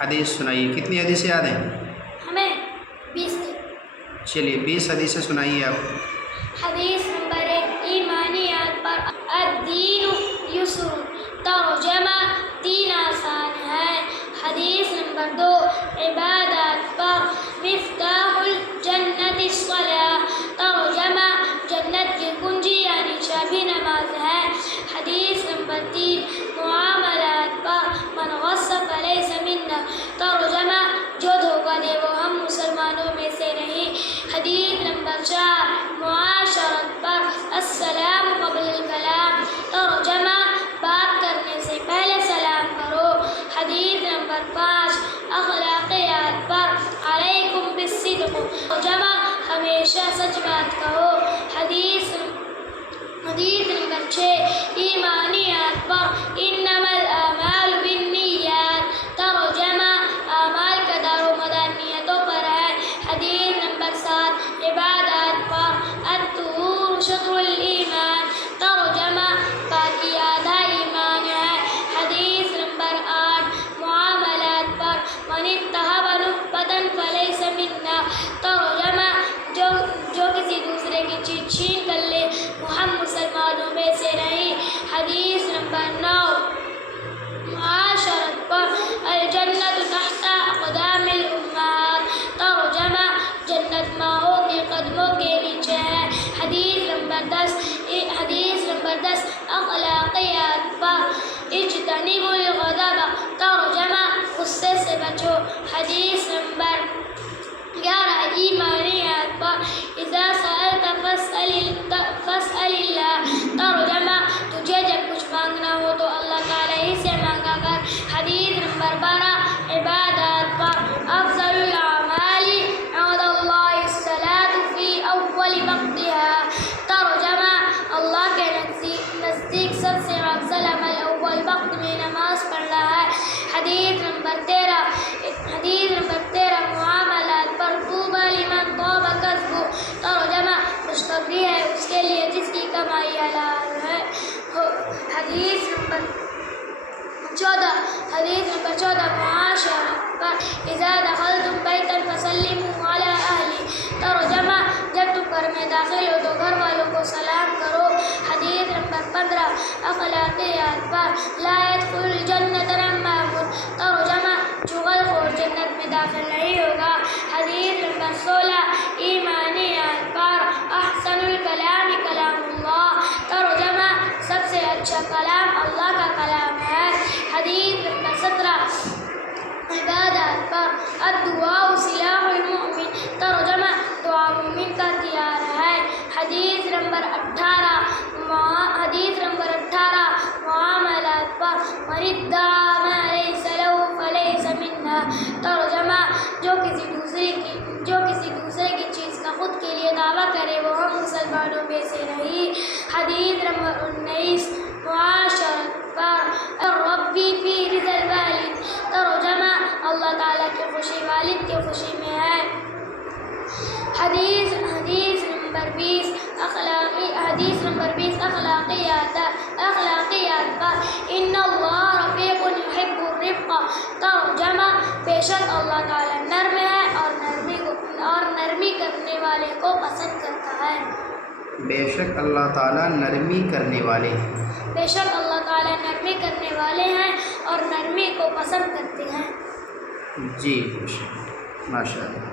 حدیث سنائیے. کتنی حدیثیں یاد ہیں؟ ہمیں 20. چلیے 20 حدیثیں سنائیے آپ. حدیث نمبر 1 ایمانیات پر الدین یسر ترجمہ دین آسان ہے. حدیث نمبر 2 عبادات پر مفتاح الجنت الصلاۃ ترجمہ جنت کی کنجی یعنی چابی نماز ہے. حدیث نمبر 3 معاملات پر من غص فلیس منا ترجمہ جو دھوکہ دے وہ ہم مسلمانوں میں سے نہیں. حدیث نمبر 4 معاشرت پر السلام قبل الکلام ترجمہ بات کرنے سے پہلے سلام کرو. حدیث نمبر 5 اخلاقیات پر علیکم بالصدق ترجمہ ہمیشہ سچ بات کہو. حدیث نمبر 6 ایمانیات پر انما الاعمال بالنیات ترجمہ اعمال کا دار و مدار نیتوں پر ہے. حدیث نمبر 7 عبادات پر الطہور شطر الایمان ترجمہ پاکی آدھا ایمان ہے. حدیث نمبر 8 معاملات پر من اتہب نخبۃ فلیس منا ترجمہ جو کسی دوسرے کی چیز چھین کر لے وہ ہم مسلمانوں میں سے نہیں. حدیث نمبر 9 معاشرت پر الجنت تحت اقدام الامہات ترجمہ جنت ماؤں کے قدموں کے نیچے ہے. حدیث نمبر 10 اخلاقیات پر اجتنبوا الغضب ترجمہ غصے سے بچو. حدیث نمبر 11 ایمانیات پر اذا سألت فاسأل اللہ ترجمہ تجھے جب کچھ مانگنا ہو تو اللہ تعالیٰ ہی سے مانگا کر. حدیث نمبر 12 عبادات پر افضل الاعمال عند اللہ الصلاۃ فی اول وقتها ترجمہ اللہ کے نزدیک سب سے افضل عمل اول وقت میں نماز پڑھنا ہے. حدیث نمبر 13 معاملات پر طوبی لمن طاب کسبہ ترجمہ خوشخبری ہے اس کے لیے جس کی کمائی حلال ہے. حدیث نمبر 14 معاشرت پر اذا دخلتم بیتا فسلموا علی اہلہ ترجمہ جب تم گھر میں داخل ہو تو گھر والوں کو سلام کرو. حدیث نمبر 15 اخلاقیات پر لا يدخل الجنۃ نمام ترجمہ چغل خور جنت میں داخل نہیں ہوگا. حدیث نمبر 16 ایمانیات پر احسن الکلام کلام اللہ ترجمہ سب سے اچھا کلام اللہ کا کلام ہے. حدیث نمبر 17 عبادات پر الدعاء سلاح المؤمن ترجمہ دعا مومن کا ہتھیار ہے. حدیث نمبر 18 معاملات پر من ادعى ما ليس له فليس منا ترجمہ جو کسی دوسرے کی چیز کا خود کے لیے دعویٰ کرے وہ ہم مسلمانوں میں سے نہیں. حدیث نمبر 19 معاشرت پر الربی فی رضا الوالد ترجمہ اللہ تعالیٰ کی خوشی والد کی خوشی میں ہے. حدیث نمبر 20 اخلاقیات پر ان اللہ رفیق یحب الرفق ترجمہ بے شک اللہ تعالیٰ نرم ہے اور نرمی کرنے والے کو پسند کرتا ہے. بے شک اللہ تعالیٰ نرمی کرنے والے ہیں. بے شک اللہ تعالیٰ نرمی کرنے والے ہیں اور نرمی کو پسند کرتے ہیں. جی ماشاء اللہ.